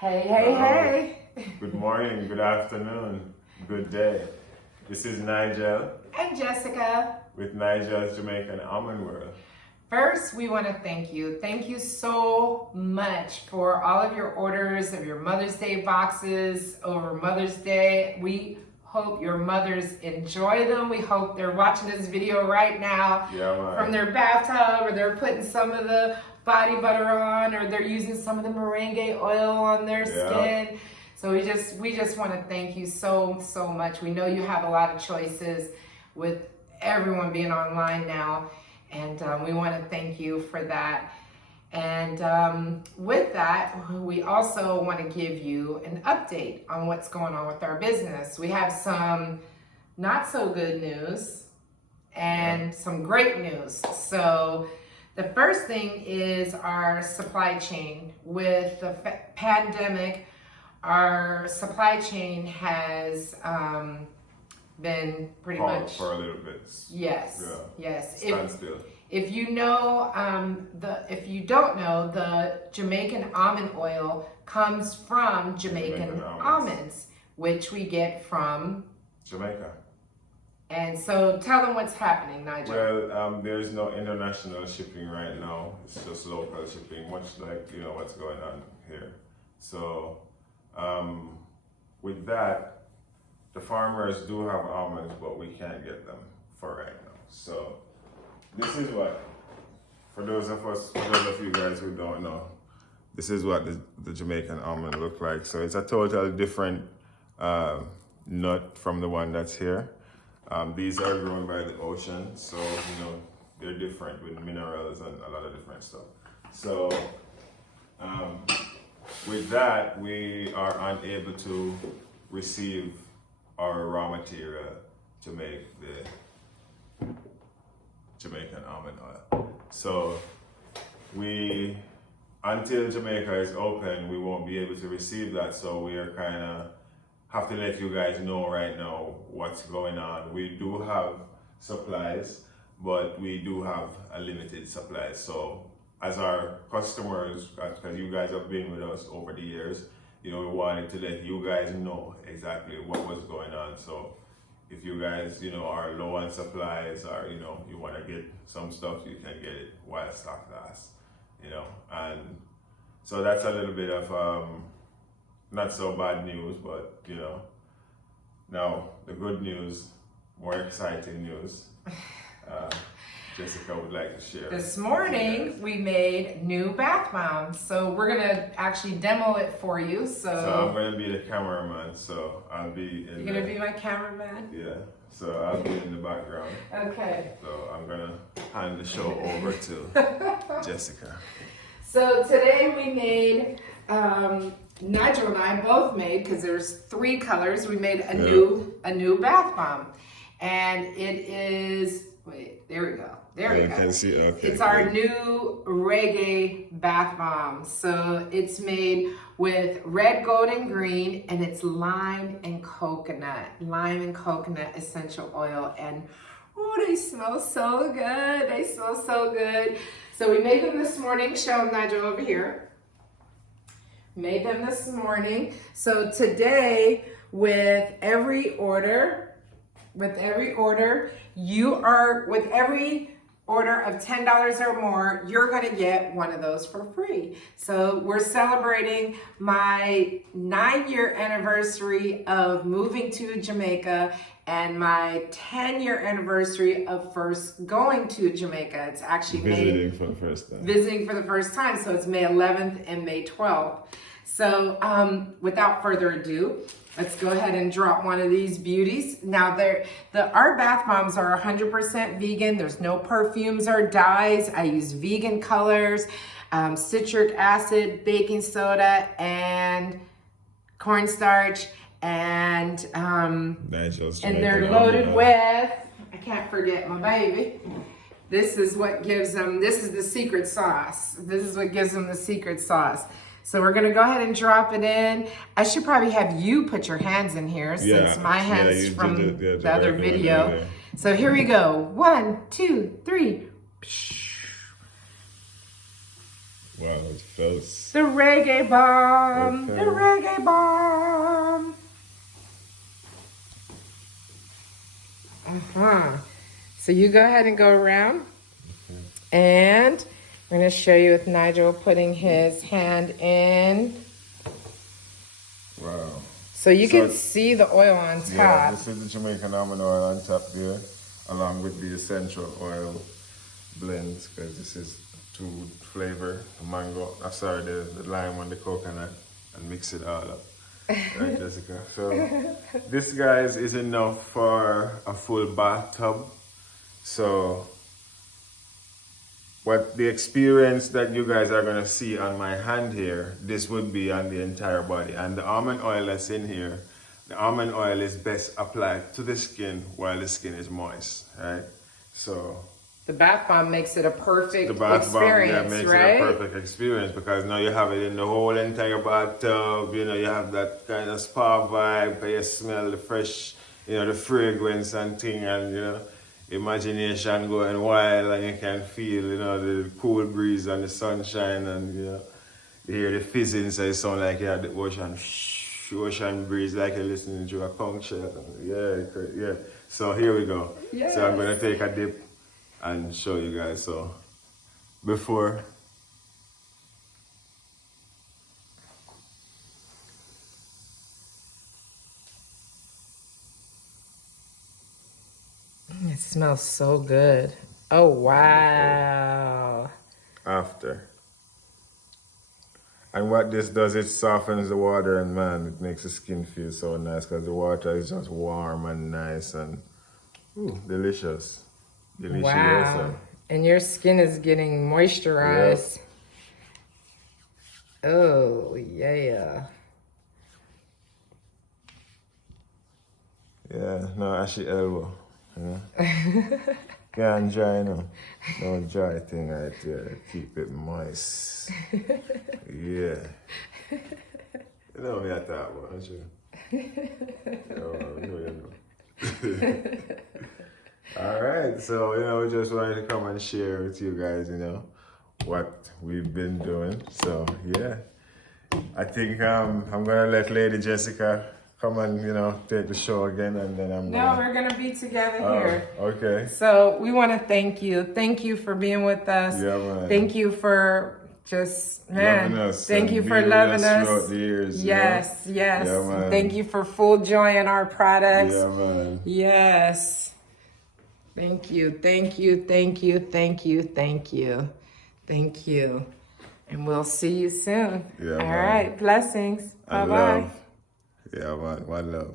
Hey. Good morning, good afternoon, good day. This is Nigel And Jessica. with Nigel's Jamaican Almond World. First, we want to thank you. Thank you so much for all of your orders of your Mother's Day boxes over Mother's Day. We hope your mothers enjoy them. We hope they're watching this video right now from their bathtub, or they're putting some of the body butter on, or they're using some of the meringue oil on their skin. So we just want to thank you so much. We know you have a lot of choices with everyone being online now, and we want to thank you for that. And with that, we also want to give you an update on what's going on with our business. We have some not so good news and some great news. So the first thing is our supply chain. With the pandemic, our supply chain has been pretty much for a little bit. Yes. Standstill. If you know, if you don't know, the Jamaican almond oil comes from Jamaican almonds, which we get from Jamaica. And so tell them what's happening, Nigel. Well, there's no international shipping right now. It's just local shipping, much like, what's going on here. So with that, the farmers do have almonds, but we can't get them for right now. So this is what, for those of you guys who don't know, this is what the Jamaican almond look like. So it's a totally different nut from the one that's here. These are grown by the ocean, so they're different with minerals and a lot of different stuff. So with that, we are unable to receive our raw material to make the Jamaican almond oil. So until Jamaica is open, we won't be able to receive that. So we are kind of have to let you guys know right now what's going on. We do have supplies, but we do have a limited supply. So as our customers, because you guys have been with us over the years, we wanted to let you guys know exactly what was going on. So if you guys, are low on supplies, or, you want to get some stuff, you can get it while stock lasts, and so that's a little bit of, not so bad news, but, now the good news, more exciting news, Jessica would like to share. This morning, we made new bath bombs. So we're gonna actually demo it for you. So I'm gonna be the cameraman, so I'll be in You're gonna be my cameraman? Yeah, so I'll be in the background. Okay. So I'm gonna hand the show over to Jessica. So today we made, Nigel and I both made, because there's 3 colors, we made a new bath bomb. And it is, there we go. There we go. Can see, okay. It's our new reggae bath bomb. So it's made with red, gold, and green, and it's lime and coconut essential oil. And oh, they smell so good. They smell so good. So we made them this morning. Show them, Nigel, over here. Made them this morning. So today, with every order, every order of $10 or more, you're gonna get one of those for free. So we're celebrating my 9-year anniversary of moving to Jamaica and my 10-year anniversary of first going to Jamaica. It's actually visiting for the first time. So it's May 11th and May 12th. So without further ado, let's go ahead and drop one of these beauties. Now, our bath bombs are 100% vegan. There's no perfumes or dyes. I use vegan colors, citric acid, baking soda, and cornstarch. And they're loaded with, I can't forget my baby. This is what gives them, this is the secret sauce. This is what gives them the secret sauce. So we're gonna go ahead and drop it in. I should probably have you put your hands in here since my hands from the other video. So here we go. 1, 2, 3. Wow, it's close. The reggae bomb. Okay. The reggae bomb. So you go ahead and go around. Okay. And we're going to show you with Nigel putting his hand in. Wow. So you can see the oil on top. Yeah, this is the Jamaican almond oil on top there, along with the essential oil blends, because this is to flavor the mango, the lime and the coconut, and mix it all up. Right, Jessica? So this, guys, is enough for a full bathtub. So what the experience that you guys are gonna see on my hand here, this would be on the entire body. And the almond oil that's in here, the almond oil is best applied to the skin while the skin is moist, right? So the bath bomb makes it a perfect the bath bomb, experience, makes right? it a perfect experience, because now you have it in the whole entire bathtub. You know, you have that kind of spa vibe, where you smell the fresh, you know, the fragrance and thing, and you know, imagination going wild, and you can feel, you know, the cool breeze and the sunshine, and you know, you hear the fizzing, so it sound like you have the ocean breeze, like you're listening to a conch shell. Yeah. So here we go. Yes. So I'm gonna take a dip and show you guys. So before. It smells so good. Oh, wow. After. And what this does, it softens the water, and man, it makes the skin feel so nice, because the water is just warm and nice and delicious. Wow. And your skin is getting moisturized. Yep. Oh, yeah. Yeah, no, ashy elbow. Can't dry, no. No dry thing right there. Keep it moist. Yeah. You know me at that one, don't you? You know. All right, so, you know, we just wanted to come and share with you guys, you know, what we've been doing. So, yeah. I think I'm going to let Lady Jessica come and, you know, take the show again, and then we're going to be together here. Okay. So we want to thank you. Thank you for being with us. Yeah, man. Thank you for just, man. Loving us. Thank you for loving us. Throughout the years. Yes, you know? yes. Yeah, man. Thank you for full joy in our products. Yeah, man. Yes. Thank you. Thank you. Thank you. Thank you. Thank you. Thank you. And we'll see you soon. Yeah, All man. right. Blessings. And Bye-bye. love. Yeah, man. One love.